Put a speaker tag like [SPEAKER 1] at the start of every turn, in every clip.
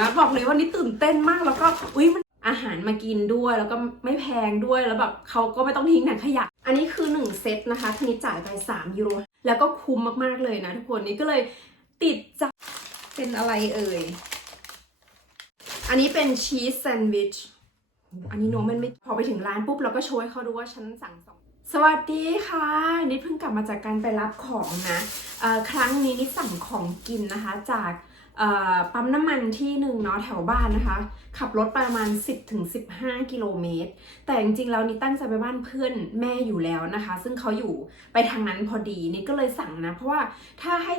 [SPEAKER 1] นะบอกเลยว่านี่ตื่นเต้นมากแล้วก็อุ้ยมันอาหารมากินด้วยแล้วก็ไม่แพงด้วยแล้วแบบเขาก็ไม่ต้องทิ้งถังขยะ อันนี้คือ 1 เซตนะคะทีนี้จ่ายไป3ยูโรแล้วก็คุ้มมากๆเลยนะทุกคนนี่ก็เลยติดใจเป็นอะไรเอ่ย อันนี้เป็นชีสแซนด์วิชอันนี้โนมันไม่พอไปถึงร้านปุ๊บเราก็โชว์ให้เขาดูว่าฉันสั่งสองสวัสดีค่ะ นิดเพิ่งกลับมาจากการไปรับของนะครั้งนี้นิดสั่งของกินนะคะจาก ปั๊มน้ำมันที่หนึ่งเนาะแถวบ้านนะคะ ขับรถประมาณ 10ถึง15 กิโลเมตร แต่จริงๆแล้วนิดตั้งใจไปบ้านเพื่อนแม่อยู่แล้วนะคะ ซึ่งเขาอยู่ไปทางนั้นพอดีนิดก็เลยสั่งนะ เพราะว่าถ้าให้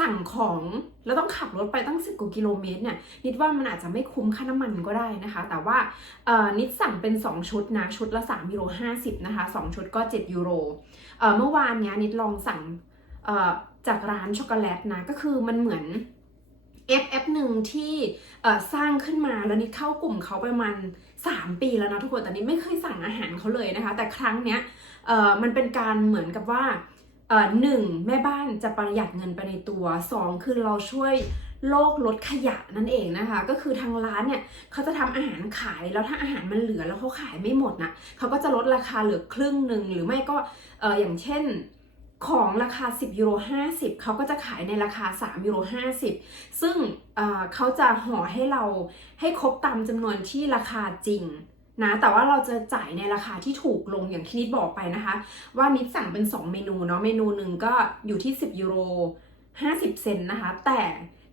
[SPEAKER 1] สั่งของแล้วต้องขับรถไปตั้ง10กว่ากิโลเมตรเนี่ยนิดว่ามันอาจจะไม่คุ้มค่าน้ำมันก็ได้นะคะ แต่ว่านิดสั่งเป็น 2 ชุดนะ ชุดละ3ยูโร50 นะคะ 2 ชุดก็ 7 ยูโรเมื่อวานเนี้ยนิดลองสั่งจากร้านช็อกโกแลตนะ ก็คือมันเหมือน แอปแอปหนึ่งที่สร้างขึ้นมาแล้วนิดเข้ากลุ่มเขาประมาณ 3 ปีแล้วนะทุกคนแต่นิดไม่เคยสั่งอาหารเขาเลยนะคะ แต่ครั้งเนี้ยมันเป็นการเหมือนกับว่าหนึ่งแม่บ้านจะประหยัดเงินไปในตัวสองคือเราช่วยโลกลดขยะนั่นเองนะคะ ก็คือทางร้านเนี่ยเขาจะทำอาหารขายแล้วถ้าอาหารมันเหลือแล้วเขาขายไม่หมดนะเขาก็จะลดราคาเหลือครึ่งหนึ่งหรือไม่ก็อย่างเช่น ของราคา 10ยูโร50 เขาก็จะขายในราคา3ยูโร50 ซึ่งเเขาจะห่อให้เราให้ครบตามจำนวนที่ราคาจริงนะแต่ว่าเราจะจ่ายในราคาที่ถูกลงอย่างที่นิดบอกไปนะคะ ว่านิดสั่งเป็น 2 เมนูเนาะเมนูหนึ่งก็อยู่ที่ 10ยูโร50 เซนต์นะคะ แต่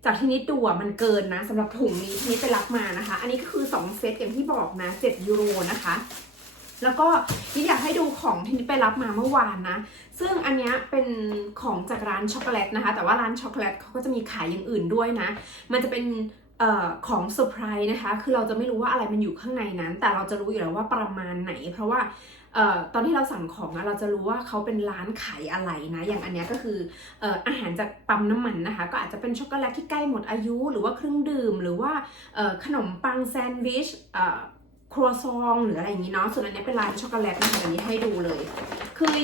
[SPEAKER 1] จากที่นิดดูอะมันเกินนะสำหรับถุงนี้ที่นิดไปรับมานะคะ อันนี้ก็คือ 2 เซตอย่างที่บอกนะ7ยูโรนะคะ แล้วก็นิดอยากให้ดูของที่นิดไปรับมาเมื่อวานนะ ซึ่งอันนี้เป็นของจากร้านช็อกโกแลตนะคะ แต่ว่าร้านช็อกโกแลตเขาก็จะมีขายอย่างอื่นด้วยนะ มันจะเป็นออของเซอร์ไพรส์นะคะ คือเราจะไม่รู้ว่าอะไรมันอยู่ข้างในนั้น แต่เราจะรู้อยู่แล้วว่าประมาณไหน เพราะว่าออตอนที่เราสั่งของอะเราจะรู้ว่าเขาเป็นร้านขายอะไรนะ อย่างอันนี้ก็คืออออาหารจากปั๊มน้ำมันนะคะ ก็อาจจะเป็นช็อกโกแลตที่ใกล้หมดอายุ หรือว่าเครื่องดื่ม หรือว่าออขนมปังแซนด์วิช ครัวซองหรืออะไรอย่างนี้เนาะ ส่วนอันนี้เป็นร้านช็อกโกแลตนะคะเดี๋ยวนี้ให้ดูเลย คือ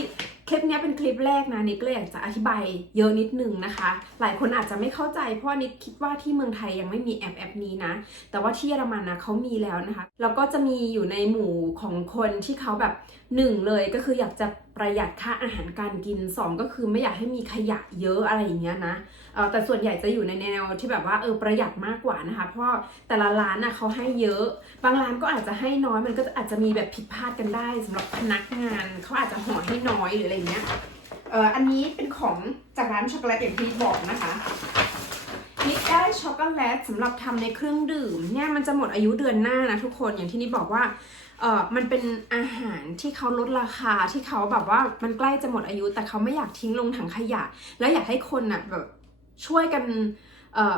[SPEAKER 1] คลิปนี้เป็นคลิปแรกนะนิกเลยอยากจะอธิบายเยอะนิดนึงนะคะ หลายคนอาจจะไม่เข้าใจเพราะนิดคิดว่าที่เมืองไทยยังไม่มีแอปแอปนี้นะ แต่ว่าที่เยอรมันนะเขามีแล้วนะคะ แล้วก็จะมีอยู่ในหมู่ของคนที่เขาแบบหนึ่งเลยก็คืออยากจะประหยัดค่าอาหารการกินสองก็คือไม่อยากให้มีขยะเยอะอะไรอย่างเงี้ยนะ แต่ส่วนใหญ่จะอยู่ในแนวที่แบบว่าเออประหยัดมากกว่านะคะ เพราะแต่ละร้านน่ะเขาให้เยอะ บางร้านก็อาจจะให้น้อยมันก็อาจจะมีแบบผิดพลาดกันได้สำหรับพนักงานเขาอาจจะห่อให้น้อยหรืออะไรเงี้ยเอออันนี้เป็นของจากร้านช็อกโกแลตอย่างที่บอกนะคะนี่ได้ช็อกโกแลตสำหรับทำในเครื่องดื่มเนี่ยมันจะหมดอายุเดือนหน้านะทุกคนอย่างที่นี่บอกว่าเออมันเป็นอาหารที่เขาลดราคาที่เขาแบบว่ามันใกล้จะหมดอายุ แต่เขาไม่อยากทิ้งลงถังขยะ แล้วอยากให้คนน่ะแบบ ช่วยกัน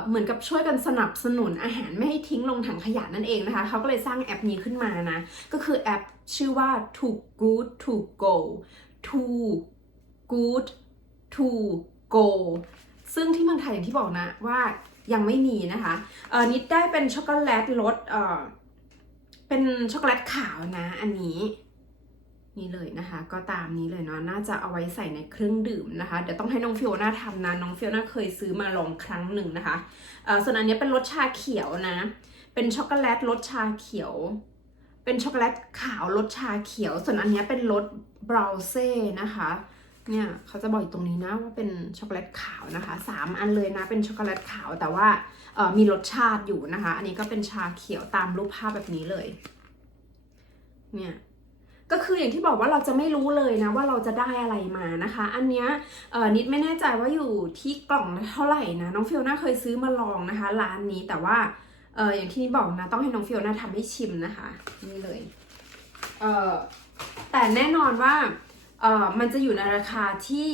[SPEAKER 1] เหมือนกับช่วยกันสนับสนุนอาหารไม่ให้ทิ้งลงถังขยะนั่นเองนะคะ เขาก็เลยสร้างแอปนี้ขึ้นมานะ ก็คือแอปชื่อว่า too good to go too good to go ซึ่งที่เมืองไทยอย่างที่บอกนะว่ายังไม่มีนะคะเออนิดได้เป็นช็อกโกแลตรสเออเป็นช็อกโกแลตขาวนะอันนี้ นี่เลยนะคะ ก็ตามนี้เลยเนาะน่าจะเอาไว้ใส่ในเครื่องดื่มนะคะ เดี๋ยวต้องให้น้องฟิโอน่าทำนะน้องฟิโอน่าเคยซื้อมาลองครั้งหนึ่งนะคะเออส่วนอันนี้เป็นรสชาเขียวนะ เป็นช็อกโกแลตรสชาเขียว เป็นช็อกโกแลตขาวรสชาเขียว ส่วนอันนี้เป็นรสบราวเซ่นะคะเนี่ยเขาจะบอกอยู่ตรงนี้นะว่าเป็นช็อกโกแลตขาวนะคะสามอันเลยนะเป็นช็อกโกแลตขาวแต่ว่ามีรสชาติอยู่นะคะ อันนี้ก็เป็นชาเขียวตามรูปภาพแบบนี้เลยเนี่ย ก็คืออย่างที่บอกว่าเราจะไม่รู้เลยนะว่าเราจะได้อะไรมานะคะ อันเนี้ยนิดไม่แน่ใจว่าอยู่ที่กล่องเท่าไหร่นะน้องฟิโอน่าเคยซื้อมาลองนะคะร้านนี้แต่ว่าเอออย่างที่นี่บอกนะต้องให้น้องฟิโอน่าทำให้ชิมนะคะนี่เลยเออแต่แน่นอนว่าเออมันจะอยู่ในราคาที่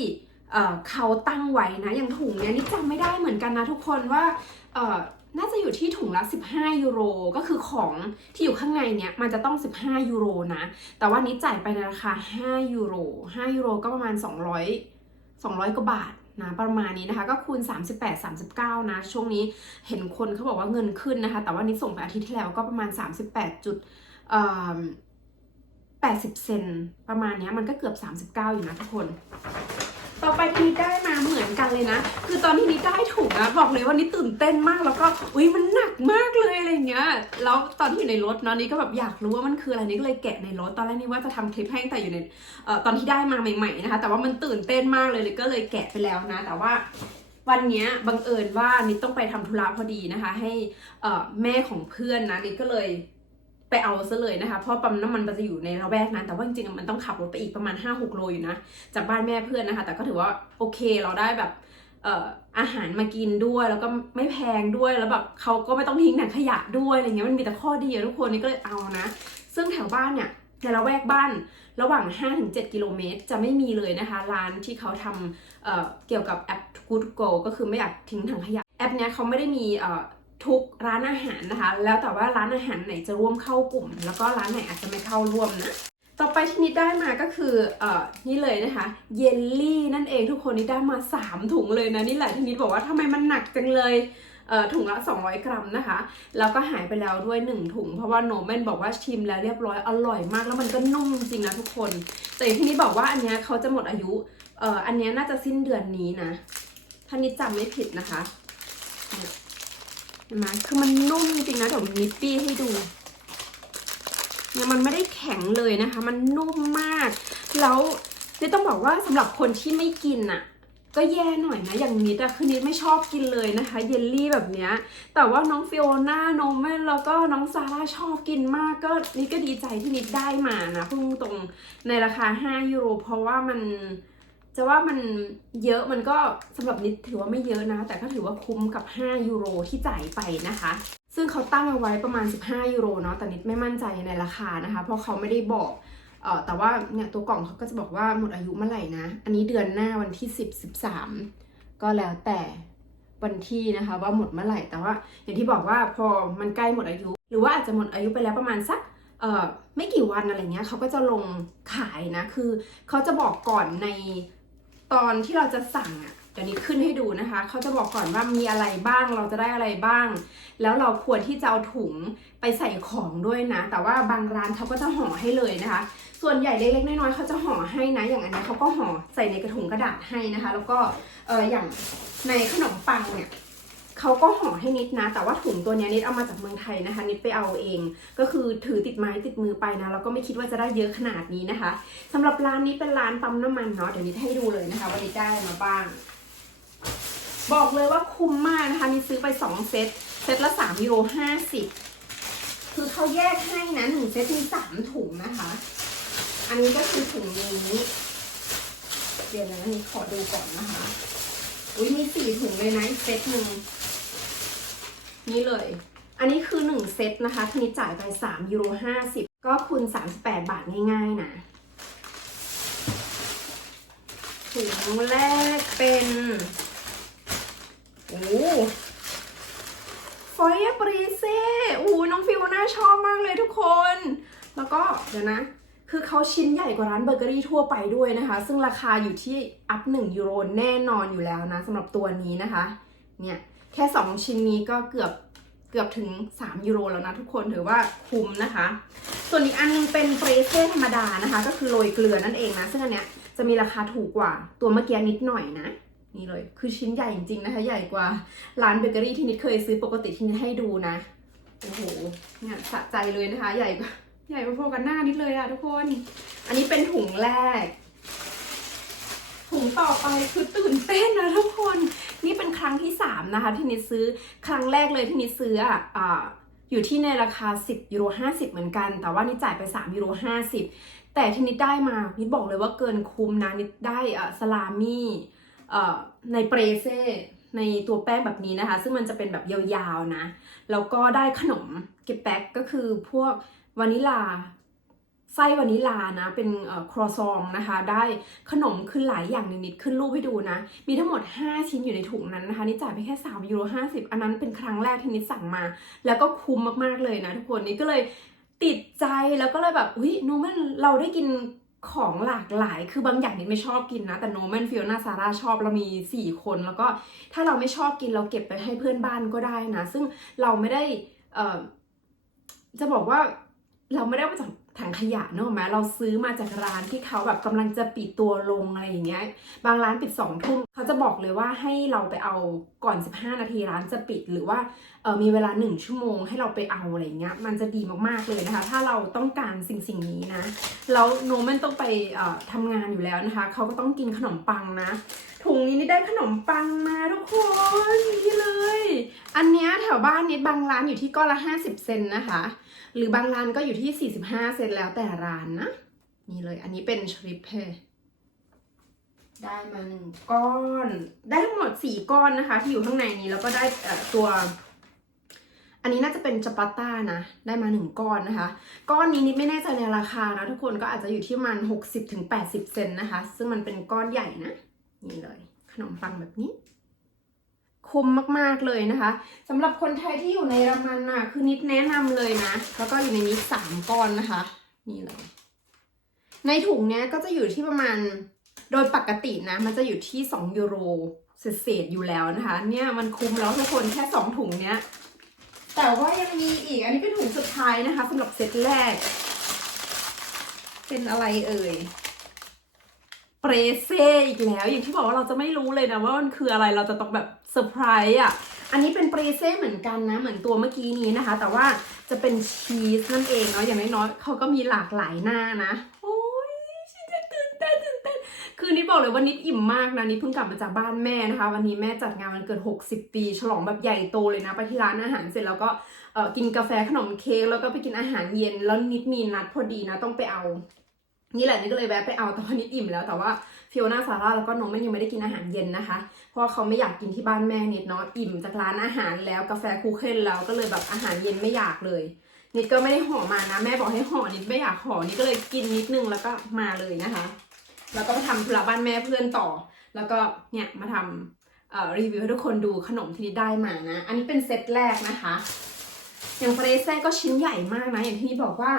[SPEAKER 1] เออเขาตั้งไว้นะอย่างถุงเนี้ยนี่จำไม่ได้เหมือนกันนะทุกคนว่าเออ น่าจะอยู่ที่ถุงละ 15 ยูโร ก็คือของที่อยู่ข้างในเนี้ยมันจะต้อง 15 ยูโรนะ แต่ว่านี้จ่ายไปในราคา 5 ยูโร 5 ยูโรก็ประมาณ 200 200 กว่าบาทนะประมาณนี้นะคะ ก็คูณ 38 39 นะ ช่วงนี้เห็นคนเขาบอกว่าเงินขึ้นนะคะ แต่ว่านี้ส่งไปอาทิตย์ที่แล้วก็ประมาณ 38จุด80 เซนประมาณเนี้ยมันก็เกือบ 39 อยู่นะทุกคน ต่อไปที่นิดได้มาเหมือนกันเลยนะ คือตอนที่นิดได้ถุงอะบอกเลยว่านิดตื่นเต้นมากแล้วก็อุ้ยมันหนักมากเลยอะไรเงี้ย แล้วตอนที่อยู่ในรถเนาะนี่ก็แบบอยากรู้ว่ามันคืออะไรนี่ก็เลยแกะในรถตอนแรกนี่ว่าจะทำคลิปให้งแต่อยู่ในเอ่อตอนที่ได้มาใหม่ๆนะคะ แต่ว่ามันตื่นเต้นมากเลยเลยก็เลยแกะไปแล้วนะ แต่ว่าวันนี้บังเอิญว่านิดต้องไปทำธุระพอดีนะคะ ให้แม่ของเพื่อนนะนิดก็เลย ไปเอาซะเลยนะคะ เพราะปั๊มน้ำมันมันจะอยู่ในระแวกนั้น แต่ว่าจริงๆมันต้องขับรถไปอีกประมาณ 5-6 โลอยู่นะ จากบ้านแม่เพื่อนนะคะ แต่ก็ถือว่าโอเคเราได้แบบเออาหารมากินด้วยแล้วก็ไม่แพงด้วยแล้วแบบเขาก็ไม่ต้องทิ้งถังขยะด้วยอะไรเงี้ยมันมีแต่ข้อดีอะทุกคนนี่ก็เลยเอานะ ซึ่งแถวบ้านเนี่ยในละแวกบ้านระหว่าง 5-7 กิโลเมตรจะไม่มีเลยนะคะ ร้านที่เขาทำเเกี่ยวกับแอป Good Go ก็คือไม่อยากทิ้งถังขยะแอปเนี้ยเขาไม่ได้มี ทุกร้านอาหารนะคะ แล้วแต่ว่าร้านอาหารไหนจะร่วมเข้ากลุ่ม แล้วก็ร้านไหนอาจจะไม่เข้าร่วมนะต่อไปที่นิดได้มาก็คือเอ่อนี่เลยนะคะเยลลี่นั่นเองทุกคนนิดได้มา 3 ถุงเลยนะนี่แหละที่นิดบอกว่าทำไมมันหนักจังเลยเอ่อถุงละ 200 กรัมนะคะ แล้วก็หายไปแล้วด้วย 1 ถุง เพราะว่าโนแมนบอกว่าชิมแล้วเรียบร้อยอร่อยมากแล้วมันก็นุ่มจริงนะทุกคน แต่ที่นิดบอกว่าอันเนี้ยเขาจะหมดอายุเอ่ออันนี้น่าจะสิ้นเดือนนี้นะถ้านิดจำไม่ผิดนะคะ เห็นไหมคือมันนุ่มจริงนะเดี๋ยวนิดปี้ให้ดูเนี่ยมันไม่ได้แข็งเลยนะคะ มันนุ่มมาก แล้วนี่ต้องบอกว่าสำหรับคนที่ไม่กินอะ ก็แย่หน่อยนะ อย่างนิดอะคือนิดไม่ชอบกินเลยนะคะ เยลลี่แบบเนี้ย แต่ว่าน้องฟิโอน่าน้องแม่แล้วก็น้องซาร่าชอบกินมาก ก็นิดก็ดีใจที่นิดได้มานะพุ่งตรงในราคา 5 ยูโร เพราะว่ามัน จะว่ามันเยอะมันก็สำหรับนิดถือว่าไม่เยอะนะ แต่ก็ถือว่าคุ้มกับ 5 ยูโรที่จ่ายไปนะคะ ซึ่งเขาตั้งเอาไว้ประมาณ 15 ยูโรเนาะแต่นิดไม่มั่นใจในราคานะคะ เพราะเขาไม่ได้บอกเออแต่ว่าเนี่ยตัวกล่องเขาก็จะบอกว่าหมดอายุเมื่อไหร่นะ อันนี้เดือนหน้าวันที่ 10 13 ก็แล้วแต่วันที่นะคะว่าหมดเมื่อไหร่แต่ว่า อย่างที่บอกว่าพอมันใกล้หมดอายุ หรือว่าอาจจะหมดอายุไปแล้วประมาณสักเอ่อไม่กี่วันอะไรเงี้ยเขาก็จะลงขายนะคือเขาจะบอกก่อนใน ตอนที่เราจะสั่งอะเดี๋ยวนี้ขึ้นให้ดูนะคะเขาจะบอกก่อนว่ามีอะไรบ้างเราจะได้อะไรบ้าง แล้วเราควรที่จะเอาถุงไปใส่ของด้วยนะ แต่ว่าบางร้านเขาก็จะห่อให้เลยนะคะ ส่วนใหญ่เล็กๆน้อยๆเขาจะห่อให้นะ อย่างอันนี้เขาก็ห่อใส่ในกระถุงกระดาษให้นะคะ แล้วก็เอออย่างในขนมปังเนี่ย เขาก็ห่อให้นิดนะ แต่ว่าถุงตัวนี้นิดเอามาจากเมืองไทยนะคะ นิดไปเอาเอง ก็คือถือติดไม้ติดมือไปนะ แล้วก็ไม่คิดว่าจะได้เยอะขนาดนี้นะคะสำหรับร้านนี้เป็นร้านปั๊มน้ำมันเนาะ เดี๋ยวนิดให้ดูเลยนะคะว่านิดได้มาบ้าง บอกเลยว่าคุ้มมากนะคะนิดซื้อไป 2 เซต เซตละ3ยูโร50 คือเขาแยกให้นะหนึ่งเซตมี3ถุงนะคะ อันนี้ก็คือถุงนี้เดี๋ยวนะนิดขอดูก่อนนะคะ อุ้ยมีสี่ถุงเลยนะอีกเซตหนึ่ง นี่เลย อันนี้คือหนึ่งเซตนะคะทีนิดจ่ายไปสามยูโรห้าสิบก็คูณสามสิบแปดบาทง่ายๆนะถุงแรกเป็นโอ้ฟอยปรีเซ่โอ้น้องฟิวน่าชอบมากเลยทุกคน แล้วก็เดี๋ยวนะ คือเขาชิ้นใหญ่กว่าร้านเบเกอรี่ทั่วไปด้วยนะคะ ซึ่งราคาอยู่ที่อัพ1ยูโรแน่นอนอยู่แล้วนะสำหรับตัวนี้นะคะ เนี่ย แค่ 2 ชิ้นนี้ก็เกือบเกือบถึง 3 ยูโรแล้วนะทุกคนถือว่าคุ้มนะคะ ส่วนอีกอันนึงเป็นเฟรเซ่ธรรมดานะคะ ก็คือโรยเกลือนั่นเองนะ ซึ่งอันเนี้ยจะมีราคาถูกกว่าตัวเมื่อกี้นิดหน่อยนะนี่เลยคือชิ้นใหญ่จริงๆนะคะ ใหญ่กว่าร้านเบเกอรี่ที่นิดเคยซื้อปกติที่นิดให้ดูนะโอ้โหเนี่ยสะใจเลยนะคะ ใหญ่กว่าใหญ่พอๆกันหน้านิดเลยอะทุกคน อันนี้เป็นถุงแรก ถุงต่อไปคือตื่นเต้นนะทุกคน นี่เป็นครั้งที่สามนะคะที่นิดซื้อครั้งแรกเลยที่นิดซื้ออะอ่าอยู่ที่ในราคา 10ยูโร50 เหมือนกัน แต่ว่านิดจ่ายไป3ยูโร50 แต่ที่นิดได้มา นิดบอกเลยว่าเกินคุ้มนะ นิดได้อะสลามี่ในเปรเซ่ในตัวแป้งแบบนี้นะคะ ซึ่งมันจะเป็นแบบยาวๆนะ แล้วก็ได้ขนมเก็บแป๊กก็คือพวกวานิลา ไส้วานิลานะ เป็นครอซองนะคะ ได้ขนมขึ้นหลายอย่างนิดๆขึ้นรูปให้ดูนะ มีทั้งหมด 5 ชิ้นอยู่ในถุงนั้นนะคะ นี่จ่ายไปแค่3ยูโร50 อันนั้นเป็นครั้งแรกที่นิดสั่งมา แล้วก็คุ้มมากๆเลยนะทุกคนนี่ก็เลยติดใจแล้วก็เลยแบบอุ้ยโนแมนเราได้กินของหลากหลาย คือบางอย่างนิดไม่ชอบกินนะ แต่โนแมนฟิโอนาซาร่าชอบเรามี 4 คน แล้วก็ถ้าเราไม่ชอบกินเราเก็บไปให้เพื่อนบ้านก็ได้นะ ซึ่งเราไม่ได้จะบอกว่าเราไม่ได้เอามาจาก ถังขยะเนอะไหมเราซื้อมาจากร้านที่เขาแบบกำลังจะปิดตัวลงอะไรอย่างเงี้ย บางร้านปิดสองทุ่มเขาจะบอกเลยว่าให้เราไปเอาก่อน 15 นาทีร้านจะปิดหรือว่าเออมีเวลา 1 ชั่วโมงให้เราไปเอาอะไรเงี้ยมันจะดีมากๆเลยนะคะ ถ้าเราต้องการสิ่งสิ่งนี้นะแล้วโนมันต้องไปเอ่อทำงานอยู่แล้วนะคะเขาก็ต้องกินขนมปังนะ ถุงนี้นี่ได้ขนมปังมาทุกคนนี่เลย อันเนี้ยแถวบ้านนิดบางร้านอยู่ที่ก้อนละ 50 เซนนะคะ หรือบางร้านก็อยู่ที่ 45 เซนแล้วแต่ร้านนะ นี่เลยอันนี้เป็นชริปเพได้มาหนึ่งก้อน ได้ทั้งหมด4ก้อนนะคะ ที่อยู่ข้างในนี้แล้วก็ได้ตัว อันนี้น่าจะเป็นจัปาต้านะ ได้มา1ก้อนนะคะ ก้อนนี้นิดไม่แน่ใจในราคานะทุกคนก็อาจจะอยู่ที่ประมัน60ถึง80เซนนะคะ ซึ่งมันเป็นก้อนใหญ่นะ นี่เลย ขนมปังแบบนี้ คุ้มมากๆเลยนะคะสำหรับคนไทยที่อยู่ในเยอรมันน่ะคือนิดแนะนำเลยนะ แล้วก็อยู่ในนี้สามก้อนนะคะ นี่เลย ในถุงเนี้ยก็จะอยู่ที่ประมาณโดยปกตินะ มันจะอยู่ที่ 2 ยูโรเศษๆอยู่แล้วนะคะ เนี่ยมันคุ้มแล้วทุกคนแค่ 2 ถุงเนี้ยแต่ว่ายังมีอีกอันนี้เป็นถุงสุดท้ายนะคะสำหรับเซตแรก เป็นอะไรเอ่ยเปรเซอีกแล้ว อย่างที่บอกว่าเราจะไม่รู้เลยนะว่ามันคืออะไรเราจะต้องแบบ เซอร์ไพรส์อะ อันนี้เป็นเปรเซ่เหมือนกันนะ เหมือนตัวเมื่อกี้นี้นะคะ แต่ว่าจะเป็นชีสนั่นเองเนาะ อย่างน้อยๆเขาก็มีหลากหลายหน้านะ โอ้ยฉันจะตื่นเต้นตื่นเต้น คือนิดบอกเลยว่านิดอิ่มมากนะ นิดเพิ่งกลับมาจากบ้านแม่นะคะ วันนี้แม่จัดงานวันเกิด 60 ปี ฉลองแบบใหญ่โตเลยนะ ไปที่ร้านอาหารเสร็จแล้วก็กินกาแฟขนมเค้กแล้วก็ไปกินอาหารเย็น แล้วนิดมีนัดพอดีนะ ต้องไปเอา นี่แหละนี่ก็เลยแวะไปเอาแต่ว่านิดอิ่มแล้วแต่ว่า ฟิโอนาซาร่าแล้วก็น้องแมันยังไม่ได้กินอาหารเย็นนะคะ เพราะเขาไม่อยากกินที่บ้านแม่นิดเนาะอิ่มจากร้านอาหารแล้วกาแฟคูเคนแล้วก็เลยแบบอาหารเย็นไม่อยากเลย นิดก็ไม่ได้ห่อมานะ แม่บอกให้ห่อนิดไม่อยากห่อนิดก็เลยกินนิดนึงแล้วก็มาเลยนะคะ แล้วก็ไปทำธุระบ้านแม่เพื่อนต่อ แล้วก็เนี่ยมาทำรีวิวให้ทุกคนดูขนมที่นิดได้มานะ อันนี้เป็นเซตแรกนะคะ อย่างเฟรเซ่ก็ชิ้นใหญ่มากนะอย่างที่นี่บอกว่า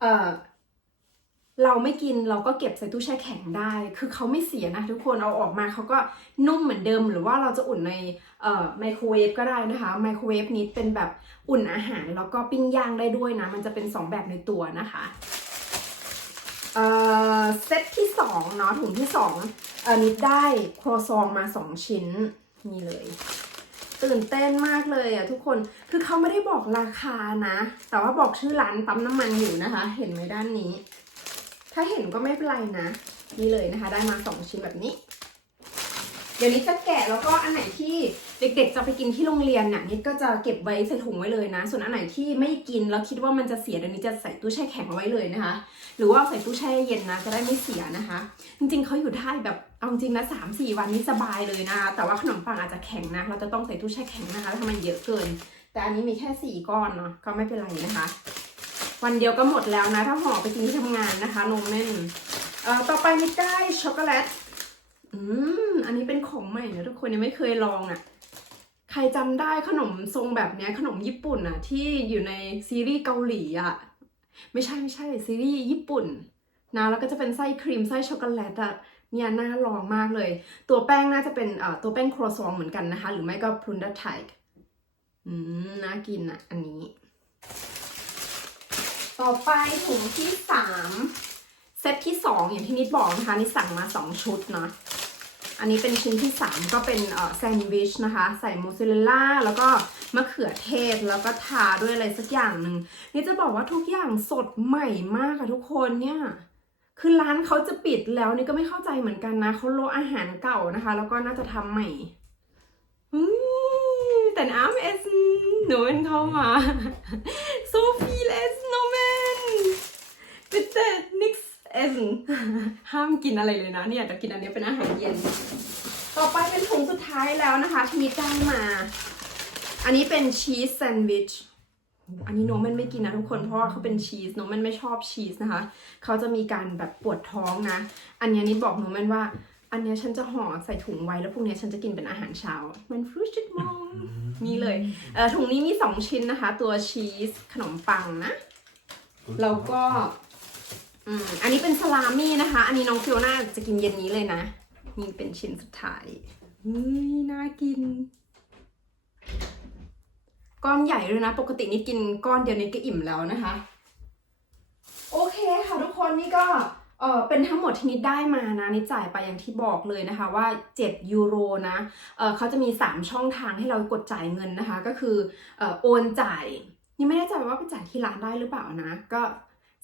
[SPEAKER 1] เออ เราไม่กินเราก็เก็บใส่ตู้แช่แข็งได้ คือเขาไม่เสียนะทุกคนเอาออกมาเขาก็นุ่มเหมือนเดิม หรือว่าเราจะอุ่นในเอ่อไมโครเวฟก็ได้นะคะไมโครเวฟนี้เป็นแบบอุ่นอาหาร แล้วก็ปิ้งย่างได้ด้วยนะ มันจะเป็น 2 แบบในตัวนะคะเซตที่2เนาะถุงที่2อ่อนิดได้ครัวซองมา 2 ชิ้นนี่เลย ตื่นเต้นมากเลยอะทุกคนคือเขาไม่ได้บอกราคานะ แต่ว่าบอกชื่อร้านปั๊มน้ำมันอยู่นะคะ เห็นไหมด้านนี้ ถ้าเห็นก็ไม่เป็นไรนะ นี่เลยนะคะ ได้มา2ชิ้นแบบนี้ เดี๋ยวนี้จะแกะแล้วก็อันไหนที่เด็กๆจะไปกินที่โรงเรียนเนี่ยนิดก็จะเก็บไว้ใส่ถุงไว้เลยนะ ส่วนอันไหนที่ไม่กินแล้วคิดว่ามันจะเสียเดี๋ยวนี้จะใส่ตู้แช่แข็งเอาไว้เลยนะคะ หรือว่าใส่ตู้แช่เย็นนะจะได้ไม่เสียนะคะ จริงๆเขาอยู่ได้แบบเอาจริงนะสามสี่วันนี้สบายเลยนะคะแต่ว่าขนมปังอาจจะแข็งนะ เราจะต้องใส่ตู้แช่แข็งนะคะถ้ามันเยอะเกิน แต่อันนี้มีแค่สี่ก้อนเนาะก็ไม่เป็นไรนะคะ วันเดียวก็หมดแล้วนะ ถ้าห่อไปกินที่ทำงานนะคะ นมแน่นเอ่อต่อไปนิดได้ช็อกโกแลต อืม อันนี้เป็นของใหม่นะทุกคนยังไม่เคยลองอะ่ะ ใครจำได้ขนมทรงแบบเนี้ยขนมญี่ปุ่นอะที่อยู่ในซีรีส์เกาหลีอะไม่ใช่ไม่ใช่ซีรีส์ญี่ปุ่นนะแล้วก็จะเป็นไส้ครีมไส้ช็อกโกแลตอะเนี่ยน่าลองมากเลย ตัวแป้งน่าจะเป็นเอ่อตัวแป้งครัวซองเหมือนกันนะคะ หรือไม่ก็พรุนดัตไทกอืมน่ากินอะ อันนี้ ต่อไปถุงที่สามเซตที่สองอย่างที่นิดบอกนะคะนิดสั่งมาสองชุดเนาะอันนี้เป็นชิ้นที่สามก็เป็นเอ่อแซนด์วิชนะคะ ใส่มูสซาเรลล่าแล้วก็มะเขือเทศแล้วก็ทาด้วยอะไรสักอย่างหนึ่งนี่จะบอกว่าทุกอย่างสดใหม่มากอะทุกคนเนี่ย คือร้านเขาจะปิดแล้วนี่ก็ไม่เข้าใจเหมือนกันนะเขาโลอาหารเก่านะคะ แล้วก็น่าจะทำใหม่แต่น้ำเอสหนูเป็นเข้ามา so viel essen Nomen bitte nix essen ห้ามกินอะไรเลยนะเนี่ยจะกินอันนี้เป็นอาหารเย็น ต่อไปเป็นถุงสุดท้ายแล้วนะคะ ที่นิดได้มา อันนี้เป็นชีสแซนด์วิชอันนี้โนแมนไม่กินนะทุกคนเพราะว่าเขาเป็นชีสโนแมนไม่ชอบชีสนะคะ เขาจะมีการแบบปวดท้องนะ อันนี้นิดบอกโนแมนว่า อันนี้ฉันจะห่อใส่ถุงไว้แล้วพรุ่งนี้ฉันจะกินเป็นอาหารเช้า มันฟรุชมองนี่เลยเออถุงนี้มี 2 ชิ้นนะคะ ตัวชีสขนมปังนะแล้วก็ อืมอันนี้เป็นสลามี่นะคะ อันนี้น้องฟิโอน่าจะกินเย็นนี้เลยนะ นี่เป็นชิ้นสุดท้ายเฮ้ยน่ากิน ก้อนใหญ่ด้วยนะ ปกตินี่กินก้อนเดียวนี้ก็อิ่มแล้วนะคะ โอเคคนนี่ก็เออเป็นทั้งหมดที่นิดได้มานะนิดจ่ายไปอย่างที่บอกเลยนะคะว่า 7 ยูโรนะเออเขาจะมี 3 ช่องทางให้เรากดจ่ายเงินนะคะ ก็คือเออโอนจ่ายนี่ไม่แน่ใจว่าไปจ่ายที่ร้านได้หรือเปล่านะ ก็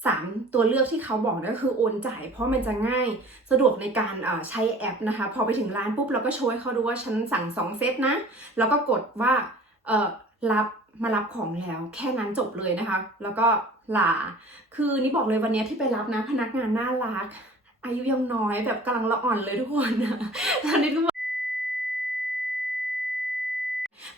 [SPEAKER 1] 3 ตัวเลือกที่เขาบอกก็คือโอนจ่ายเพราะมันจะง่ายสะดวกในการใช้แอปนะคะ พอไปถึงร้านปุ๊บเราก็โชว์เขาดูว่าฉันสั่ง 2 เซตนะ แล้วก็กดว่าเออรับมารับของแล้วแค่นั้นจบเลยนะคะ แล้วก็ลา คือนี่บอกเลยวันนี้ที่ไปรับนะพนักงานน่ารัก อายุยังน้อยแบบกำลังละอ่อนเลยทุกคนนะแล้วนี่ก็บอก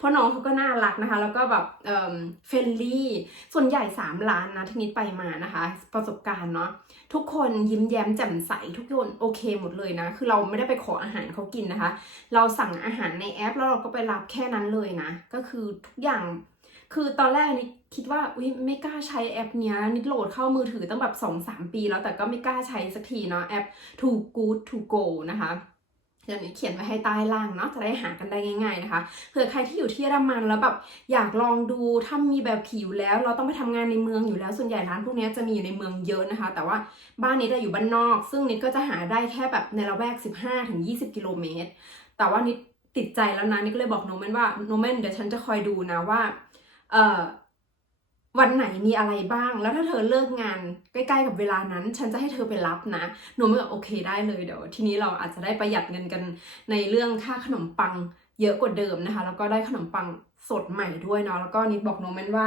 [SPEAKER 1] เพราะน้องเขาก็น่ารักนะคะ แล้วก็แบบเอ่อเฟรนลี่ ส่วนใหญ่3ล้านนะที่นิดไปมานะคะ ประสบการณ์เนาะทุกคนยิ้มแย้มแจ่มใสทุกคนโอเคหมดเลยนะ คือเราไม่ได้ไปขออาหารเขากินนะคะ เราสั่งอาหารในแอป แล้วเราก็ไปรับแค่นั้นเลยนะ ก็คือทุกอย่างคือตอนแรกนิดคิดว่าอุ้ยไม่กล้าใช้แอปเนี้ยนิดโหลดเข้ามือถือตั้งแบบ2อสปีแล้วแต่ก็ไม่กล้าใช้สักทีเนาะแอป Too Good To Go นะคะ เดี๋ยวนี้เขียนไว้ให้ใต้ล่างเนาะจะได้หากันได้ง่าย ๆนะคะเผื่อใครที่อยู่ที่เยอรมันแล้วแบบอยากลองดูถ้ามีแบบผิวแล้ว เราต้องไปทำงานในเมืองอยู่แล้วส่วนใหญ่ร้านพวกนี้จะมีอยู่ในเมืองเยอะนะคะ แต่ว่าบ้านนิดอะอยู่บ้านนอก ซึ่งนิดก็จะหาได้แค่แบบในละแวก 15-20 กิโลเมตร แต่ว่านิดติดใจแล้วนะนิดก็เลยบอกโนเมนว่าโนเมนเดี๋ยวฉันจะคอยดูนะว่าเอ่อ วันไหนมีอะไรบ้าง แล้วถ้าเธอเลิกงานใกล้ๆกับเวลานั้น ฉันจะให้เธอไปรับนะ หนูม่บอกโอเคได้เลยเดี๋ยว ทีนี้เราอาจจะได้ประหยัดเงินกันในเรื่องค่าขนมปังเยอะกว่าเดิมนะคะ แล้วก็ได้ขนมปังสดใหม่ด้วยเนาะ แล้วก็นิดบอกโนเมนว่า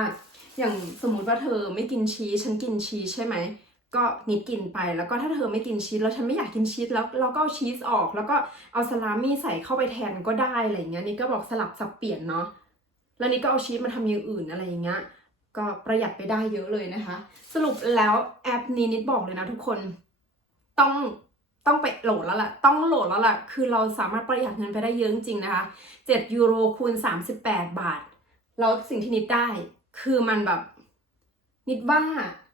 [SPEAKER 1] อย่างสมมุติว่าเธอไม่กินชีส ฉันกินชีสใช่ไหม ก็นิดกินไป แล้วก็ถ้าเธอไม่กินชีส แล้วฉันไม่อยากกินชีส แล้วเราก็เอาชีสออก แล้วก็เอาสลามี่ใส่เข้าไปแทนก็ได้อะไรอย่างเงี้ย นี่ก็บอกสลับสับเปลี่ยนเนาะ แล้วนี่ก็เอาชีสมาทำอย่างอื่นอะไรอย่างเงี้ย ก็ประหยัดไปได้เยอะเลยนะคะ สรุปแล้วแอปนี้นิดบอกเลยนะทุกคนต้องต้องไปโหลดแล้วล่ะ ต้องโหลดแล้วล่ะ คือเราสามารถประหยัดเงินไปได้เยอะจริงๆนะคะ 7 ยูโรคูณ 38 บาท แล้วสิ่งที่นิดได้ คือมันแบบ นิดว่า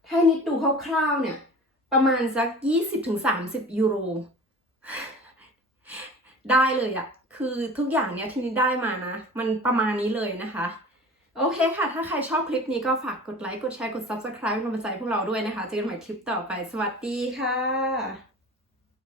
[SPEAKER 1] ถ้านิดดูคร่าวๆเนี่ย ประมาณสัก 20-30 ยูโร ได้เลยอะคือทุกอย่างเนี้ยที่นิดได้มานะ มันประมาณนี้เลยนะคะ โอเคค่ะ ถ้าใครชอบคลิปนี้ก็ฝากกดไลค์ กดแชร์ กด Subscribe เป็นกำลังใจพวกเราด้วยนะคะ เจอกันใหม่คลิปต่อไป สวัสดีค่ะ